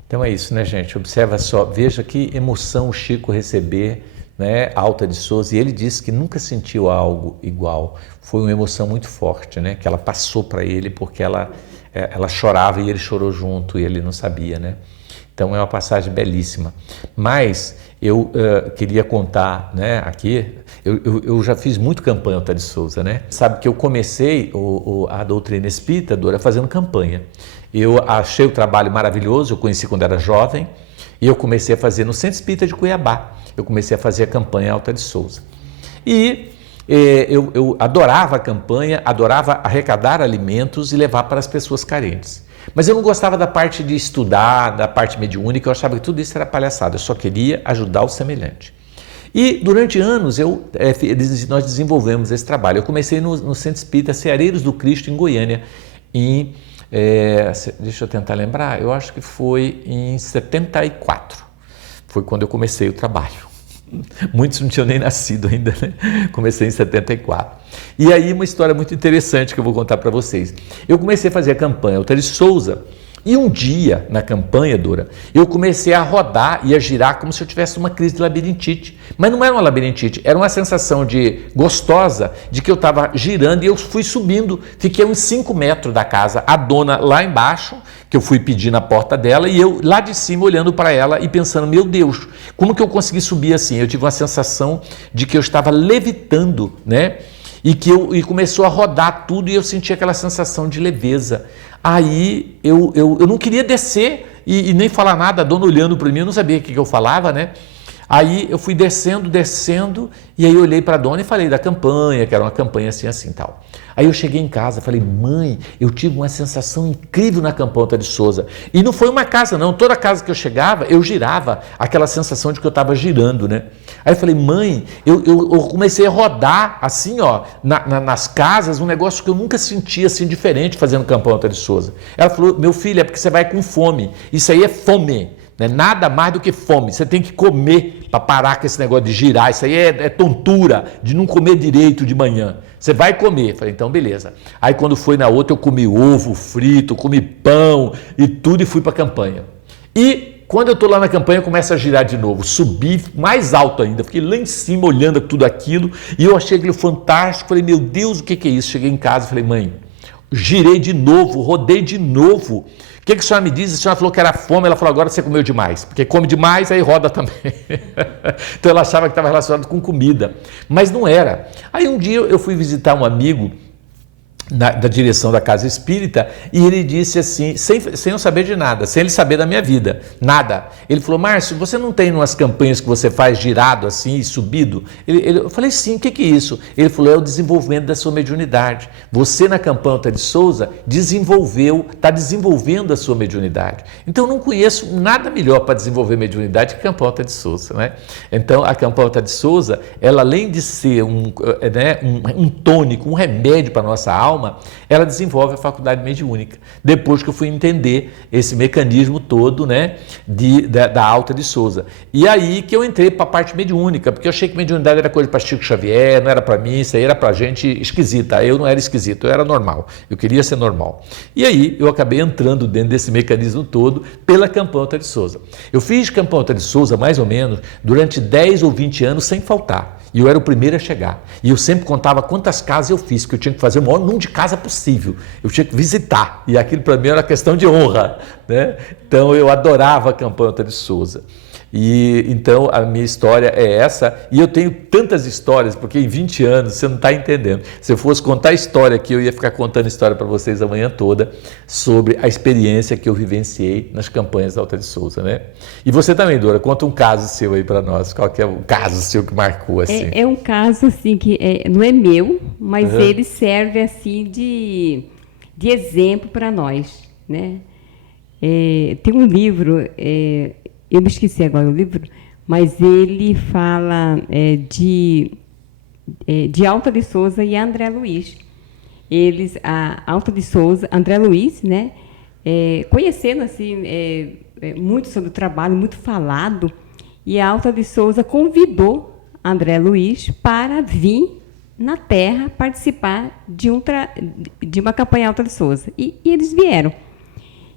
Então é isso, né, gente? Observa só, veja que emoção o Chico receber, né, Alta de Souza, e ele disse que nunca sentiu algo igual. Foi uma emoção muito forte, né, que ela passou para ele, porque ela chorava e ele chorou junto, e ele não sabia, né? Então é uma passagem belíssima. Mas eu queria contar, né, aqui, eu já fiz muito campanha Alta de Souza, né? Sabe que eu comecei a doutrina espírita, Dora, fazendo campanha. Eu achei o trabalho maravilhoso, eu conheci quando era jovem, e eu comecei a fazer no Centro Espírita de Cuiabá. Eu comecei a fazer a campanha Alta de Souza. E eu adorava a campanha, adorava arrecadar alimentos e levar para as pessoas carentes. Mas eu não gostava da parte de estudar, da parte mediúnica, eu achava que tudo isso era palhaçada, eu só queria ajudar o semelhante. E durante anos nós desenvolvemos esse trabalho. Eu comecei no Centro Espírita Ceareiros do Cristo, em Goiânia, deixa eu tentar lembrar, eu acho que foi em 74, foi quando eu comecei o trabalho. Muitos não tinham nem nascido ainda, né? Comecei em 74. E aí uma história muito interessante que eu vou contar para vocês. Eu comecei a fazer a campanha Alta de Souza e um dia na campanha, Dora, eu comecei a rodar e a girar como se eu tivesse uma crise de labirintite. Mas não era uma labirintite, era uma sensação gostosa de que eu estava girando e eu fui subindo. Fiquei uns 5 metros da casa, a dona lá embaixo, que eu fui pedir na porta dela, e eu lá de cima olhando para ela e pensando, meu Deus, como que eu consegui subir assim? Eu tive uma sensação de que eu estava levitando, né? E começou a rodar tudo e eu senti aquela sensação de leveza. Aí eu não queria descer e nem falar nada, a dona olhando para mim, eu não sabia o que eu falava, né? Aí eu fui descendo, e aí eu olhei para a dona e falei da campanha, que era uma campanha assim, tal. Aí eu cheguei em casa, falei, mãe, eu tive uma sensação incrível na campanha Alta de Souza. E não foi uma casa não, toda casa que eu chegava, eu girava, aquela sensação de que eu estava girando, né? Aí eu falei, mãe, eu comecei a rodar assim, ó, nas casas, um negócio que eu nunca senti assim diferente fazendo campanha Alta de Souza. Ela falou, meu filho, é porque você vai com fome, isso aí é fome. Não é nada mais do que fome, você tem que comer para parar com esse negócio de girar, isso aí é tontura de não comer direito de manhã, você vai comer. Falei, então beleza. Aí quando foi na outra eu comi ovo frito, comi pão e tudo e fui para a campanha. E quando eu estou lá na campanha começa a girar de novo, subi mais alto ainda, fiquei lá em cima olhando tudo aquilo e eu achei aquilo fantástico, falei, meu Deus, o que é isso? Cheguei em casa e falei, mãe, girei de novo, rodei de novo. O que a senhora me diz? A senhora falou que era fome, ela falou, agora você comeu demais, porque come demais, aí roda também. Então ela achava que estava relacionado com comida, mas não era. Aí um dia eu fui visitar um amigo da direção da Casa Espírita e ele disse assim, sem eu saber de nada, sem ele saber da minha vida, nada. Ele falou, Márcio, você não tem umas campanhas que você faz girado assim e subido? Eu falei, sim, o que é isso? Ele falou, é o desenvolvimento da sua mediunidade. Você na campanha Alta de Souza está desenvolvendo a sua mediunidade. Então eu não conheço nada melhor para desenvolver mediunidade que a campanha Alta de Souza, né? Então a campanha Alta de Souza, ela além de ser um tônico, um remédio para a nossa alma, ela desenvolve a faculdade mediúnica. Depois que eu fui entender esse mecanismo todo, né, da Alta de Souza. E aí que eu entrei para a parte mediúnica, porque eu achei que mediunidade era coisa para Chico Xavier, não era para mim, isso aí era para gente esquisita. Eu não era esquisito, eu era normal. Eu queria ser normal. E aí eu acabei entrando dentro desse mecanismo todo pela campanha Alta de Souza. Eu fiz campanha Alta de Souza mais ou menos durante 10 ou 20 anos sem faltar. E eu era o primeiro a chegar. E eu sempre contava quantas casas eu fiz, que eu tinha que fazer o maior número de casa possível. Eu tinha que visitar. E aquilo para mim era questão de honra, né? Então eu adorava a campanha Alta de Souza. E então a minha história é essa, e eu tenho tantas histórias, porque em 20 anos você não está entendendo. Se eu fosse contar a história aqui, eu ia ficar contando história para vocês a manhã toda sobre a experiência que eu vivenciei nas campanhas da Alta de Souza, né? E você também, Dora, conta um caso seu aí para nós. Qual que é o caso seu que marcou assim? É um caso assim que não é meu, mas ele serve assim de exemplo para nós, né? tem um livro, eu me esqueci agora o livro, mas ele fala de Alta de Souza e André Luiz. A Alta de Souza, André Luiz, né, conhecendo assim, muito sobre o trabalho, muito falado, e a Alta de Souza convidou André Luiz para vir na Terra participar de uma campanha Alta de Souza. E eles vieram.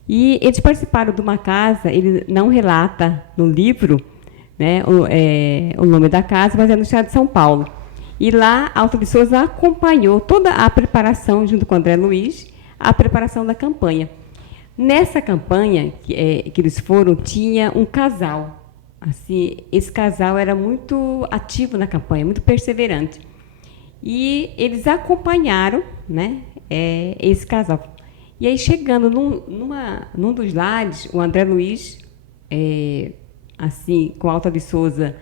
E eles participaram de uma casa, ele não relata no livro, né, o nome da casa, mas é no estado de São Paulo. E lá, Alta de Souza acompanhou toda a preparação, junto com André Luiz, a preparação da campanha. Nessa campanha que eles foram, tinha um casal. Assim, esse casal era muito ativo na campanha, muito perseverante. E eles acompanharam, né, esse casal. E aí, chegando num dos lares, o André Luiz, assim, com Alta de Souza,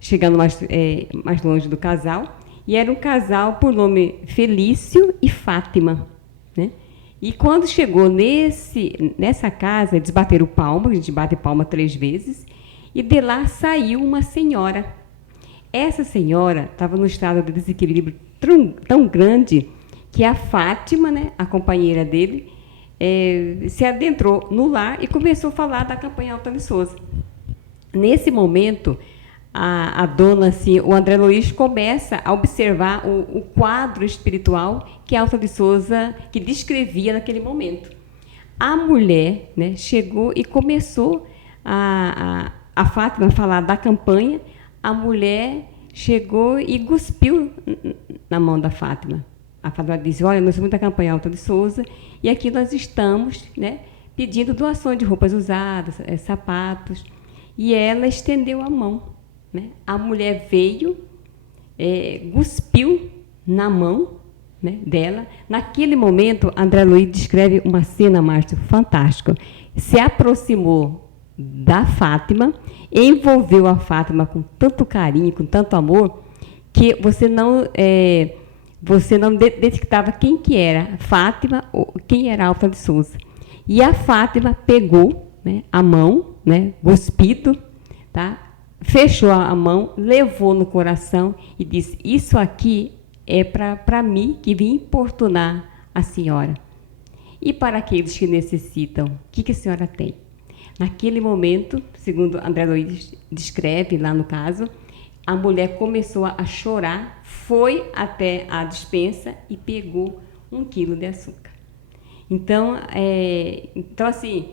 chegando mais longe do casal, e era um casal por nome Felício e Fátima, né? E quando chegou nessa casa, eles bateram palma, a gente bate palma 3 vezes, e de lá saiu uma senhora. Essa senhora estava no estado de desequilíbrio tão grande que a Fátima, né, a companheira dele, se adentrou no lar e começou a falar da campanha Alta de Souza. Nesse momento, a dona, assim, o André Luiz começa a observar o quadro espiritual que a Alta de Souza que descrevia naquele momento. A mulher, né, chegou e começou a Fátima falar da campanha. A mulher chegou e cuspiu na mão da Fátima. A Fátima disse: olha, nós somos da campanha Alta de Souza e aqui nós estamos, né, pedindo doações de roupas usadas, sapatos. E ela estendeu a mão, né? A mulher veio, cuspiu na mão, né, dela. Naquele momento, André Luiz descreve uma cena, Márcio, fantástica. Se aproximou da Fátima, envolveu a Fátima com tanto carinho, com tanto amor, que você não detectava quem que era Fátima ou quem era Alta de Souza. E a Fátima pegou, né, a mão, né, cuspido, tá? Fechou a mão, levou no coração e disse: isso aqui é para mim que vim importunar a senhora. E para aqueles que necessitam, o que a senhora tem? Naquele momento, segundo André Luiz descreve lá no caso, a mulher começou a chorar, foi até a despensa e pegou 1 quilo de açúcar. Então, assim,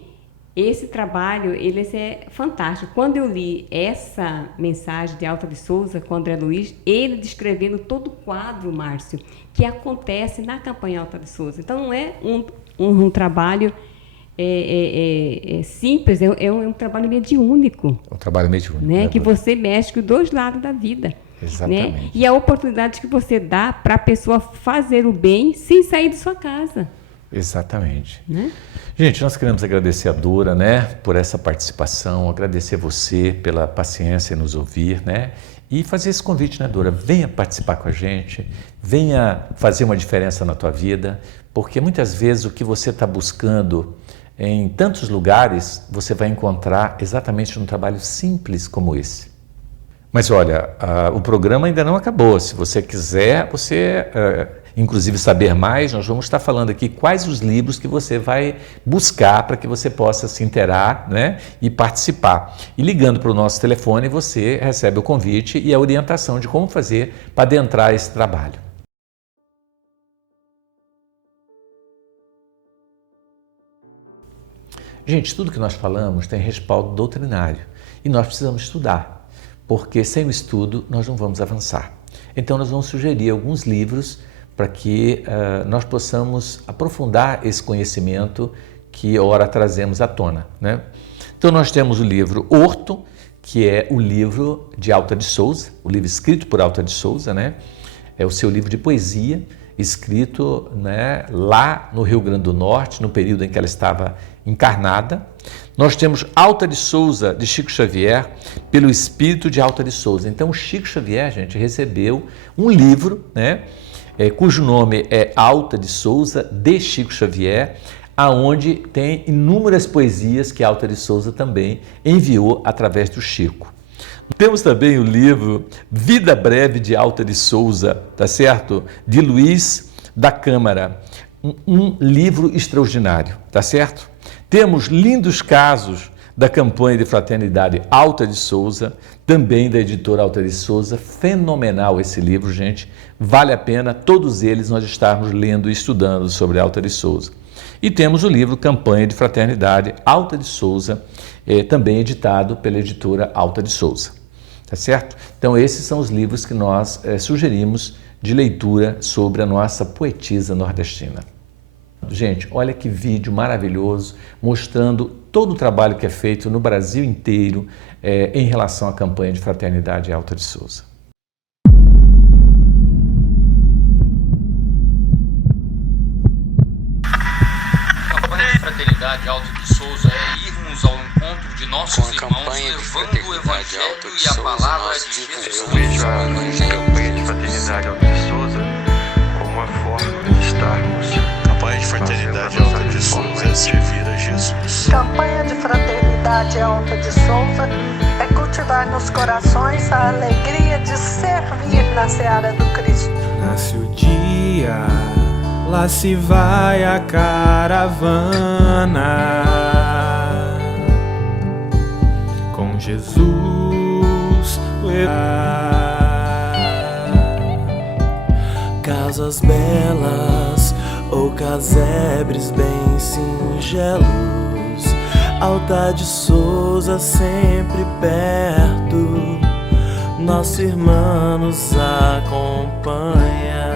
esse trabalho, ele é fantástico. Quando eu li essa mensagem de Alta de Souza com André Luiz, ele descrevendo todo o quadro, Márcio, que acontece na campanha Alta de Souza. Então, não é um trabalho simples, é um trabalho mediúnico. É um trabalho mediúnico. Né? Que você mexe com os 2 lados da vida. Exatamente. Né? E a oportunidade que você dá para a pessoa fazer o bem sem sair de sua casa. Exatamente. Né? Gente, nós queremos agradecer a Dora, né, por essa participação, agradecer você pela paciência em nos ouvir, né, e fazer esse convite, né, Dora? Venha participar com a gente, venha fazer uma diferença na tua vida, porque muitas vezes o que você está buscando em tantos lugares, você vai encontrar exatamente num trabalho simples como esse. Mas olha, o programa ainda não acabou. Se você quiser, inclusive saber mais, nós vamos estar falando aqui quais os livros que você vai buscar para que você possa se inteirar, né, e participar. E ligando para o nosso telefone, você recebe o convite e a orientação de como fazer para adentrar esse trabalho. Gente, tudo que nós falamos tem respaldo doutrinário e nós precisamos estudar, porque sem o estudo nós não vamos avançar. Então nós vamos sugerir alguns livros para que nós possamos aprofundar esse conhecimento que ora trazemos à tona, né? Então nós temos o livro Horto, que é o livro de Alta de Souza, o livro escrito por Alta de Souza, né? É o seu livro de poesia, escrito, né, lá no Rio Grande do Norte, no período em que ela estava encarnada. Nós temos Alta de Souza, de Chico Xavier, pelo espírito de Alta de Souza. Então, Chico Xavier, gente, recebeu um livro, né, cujo nome é Alta de Souza, de Chico Xavier, aonde tem inúmeras poesias que Alta de Souza também enviou através do Chico. Temos também o livro Vida Breve de Alta de Souza, tá certo? De Luiz da Câmara. Um livro extraordinário, tá certo? Temos lindos casos da campanha de fraternidade Alta de Souza, também da editora Alta de Souza. Fenomenal esse livro, gente. Vale a pena todos eles nós estarmos lendo e estudando sobre Alta de Souza. E temos o livro Campanha de Fraternidade Alta de Souza, também editado pela editora Alta de Souza. Tá certo? Então esses são os livros que nós sugerimos de leitura sobre a nossa poetisa nordestina. Gente, olha que vídeo maravilhoso mostrando todo o trabalho que é feito no Brasil inteiro em relação à campanha de fraternidade Alta de Souza. A campanha de fraternidade Alta de Souza é irmos ao encontro de nossos irmãos, levando o Evangelho e a palavra de Jesus. Eu vejo a campanha de fraternidade Alta de Souza como uma forma de estarmos. A campanha de fraternidade Alta de Souza é servir a Jesus. Campanha de fraternidade Alta de Souza é cultivar nos corações a alegria de servir na seara do Cristo. Nasce o dia, lá se vai a caravana, com Jesus casas belas ou casebres bem singelos, Alta de Souza sempre perto, nosso irmão nos acompanha.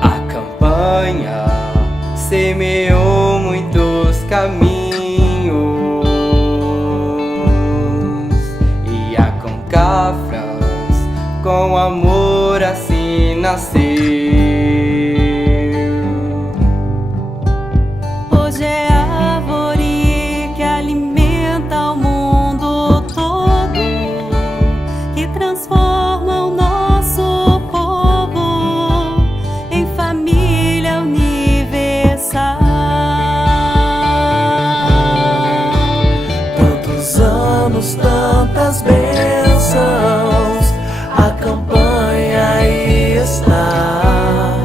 A campanha semeou muitos caminhos e a Concafras com amor assim nasceu. Hoje é árvore que alimenta o mundo todo, que transforma o nosso povo em família universal. Tantos anos, tantas bênçãos, a campanha aí está,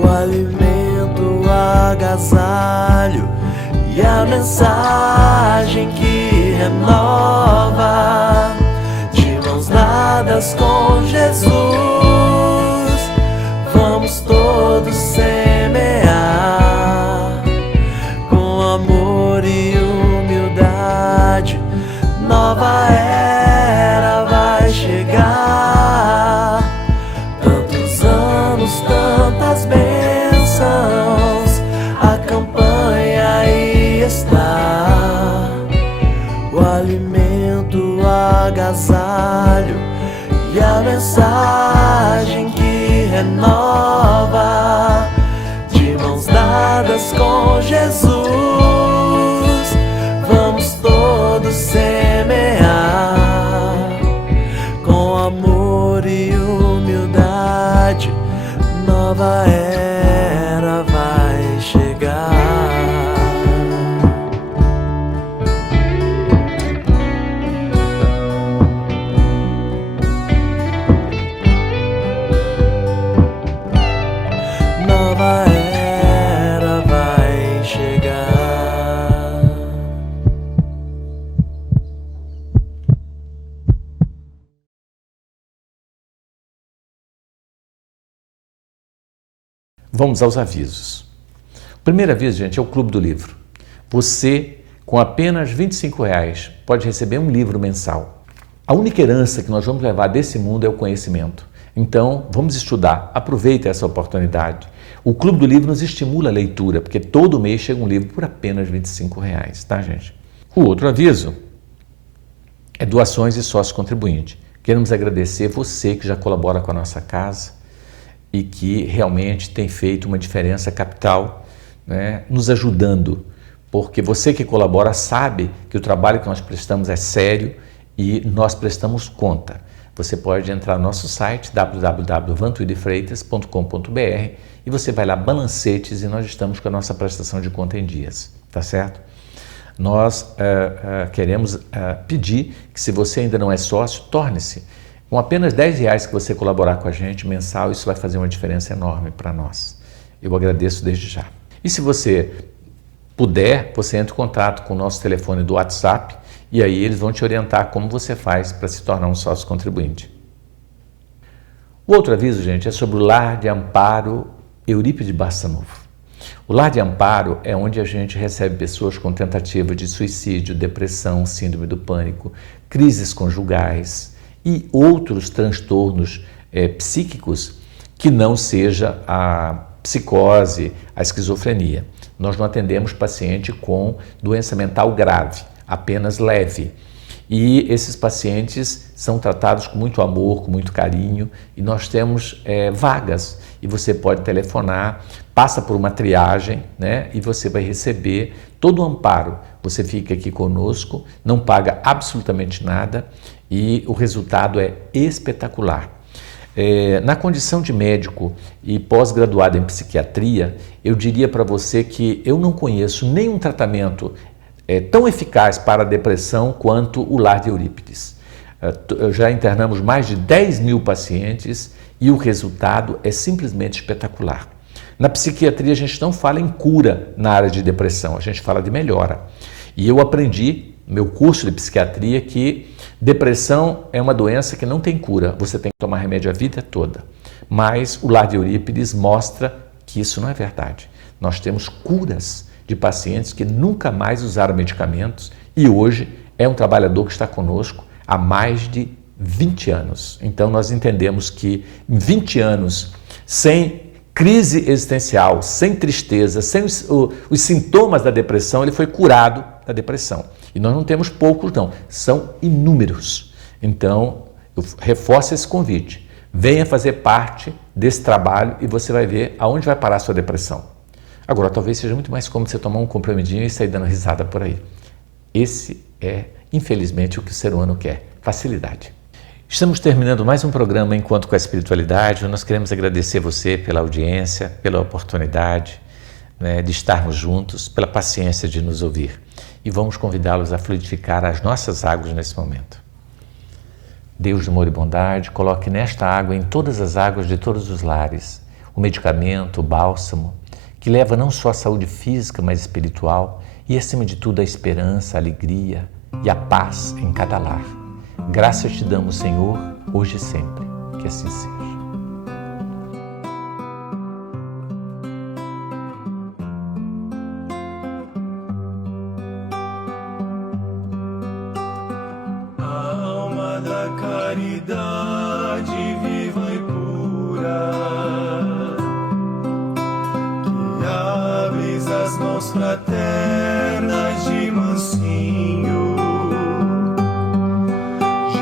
o alimento, o agasalho e a mensagem que renova, de mãos dadas com Jesus, vamos todos semear, com amor e humildade, nova era vai chegar. Tantos anos, tantas bênçãos, a campanha aí está, o alimento, o agasalho e a mensagem que renova, de mãos dadas com Jesus, vamos todos semear, com amor e humildade, nova era vai chegar. Nova era vai chegar. Vamos aos avisos. O primeiro aviso, gente, é o Clube do Livro. Você, com apenas R$25, pode receber um livro mensal. A única herança que nós vamos levar desse mundo é o conhecimento. Então, vamos estudar. Aproveite essa oportunidade. O Clube do Livro nos estimula a leitura, porque todo mês chega um livro por apenas R$25, tá, gente? O outro aviso é doações e sócio contribuinte. Queremos agradecer você que já colabora com a nossa casa e que realmente tem feito uma diferença capital, né, nos ajudando, porque você que colabora sabe que o trabalho que nós prestamos é sério e nós prestamos conta. Você pode entrar no nosso site www.vantuidefreitas.com.br e você vai lá, Balancetes, e nós estamos com a nossa prestação de conta em dias, tá certo? Nós queremos pedir que, se você ainda não é sócio, torne-se. Com apenas R$10 que você colaborar com a gente mensal, isso vai fazer uma diferença enorme para nós. Eu agradeço desde já. E se você puder, você entra em contato com o nosso telefone do WhatsApp e aí eles vão te orientar como você faz para se tornar um sócio contribuinte. O outro aviso, gente, é sobre o Lar de Amparo Eurípides Barçanufo. O Lar de Amparo é onde a gente recebe pessoas com tentativa de suicídio, depressão, síndrome do pânico, crises conjugais e outros transtornos psíquicos que não seja a psicose, a esquizofrenia. Nós não atendemos paciente com doença mental grave, apenas leve. E esses pacientes são tratados com muito amor, com muito carinho, e nós temos vagas. E você pode telefonar, passa por uma triagem, né? E você vai receber todo o amparo. Você fica aqui conosco, não paga absolutamente nada e o resultado é espetacular. Na condição de médico e pós-graduado em psiquiatria, eu diria para você que eu não conheço nenhum tratamento tão eficaz para a depressão quanto o Lar de Eurípides. Já internamos mais de 10 mil pacientes e o resultado é simplesmente espetacular. Na psiquiatria a gente não fala em cura na área de depressão, a gente fala de melhora. E eu aprendi no meu curso de psiquiatria que depressão é uma doença que não tem cura, você tem que tomar remédio a vida toda. Mas o Lar de Eurípides mostra que isso não é verdade. Nós temos curas de pacientes que nunca mais usaram medicamentos e hoje é um trabalhador que está conosco há mais de 20 anos. Então nós entendemos que em 20 anos, sem crise existencial, sem tristeza, sem os sintomas da depressão, ele foi curado da depressão. E nós não temos poucos não, são inúmeros. Então eu reforço esse convite. Venha fazer parte desse trabalho e você vai ver aonde vai parar a sua depressão. Agora, talvez seja muito mais cômodo você tomar um comprimidinho e sair dando risada por aí. Esse é, infelizmente, o que o ser humano quer, facilidade. Estamos terminando mais um programa Encontro com a Espiritualidade. Nós queremos agradecer você pela audiência, pela oportunidade, né, de estarmos juntos, pela paciência de nos ouvir. E vamos convidá-los a fluidificar as nossas águas nesse momento. Deus de amor e bondade, coloque nesta água, em todas as águas de todos os lares, o medicamento, o bálsamo, que leva não só a saúde física, mas espiritual e, acima de tudo, a esperança, a alegria e a paz em cada lar. Graças te damos, Senhor, hoje e sempre. Que assim seja. Alma da caridade viva e pura, que abres as mãos fraternas de mansinho.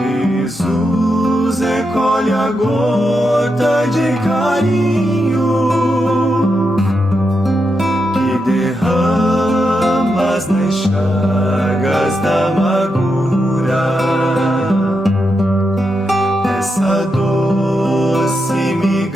Jesus recolhe a gota de carinho que derramas nas chaves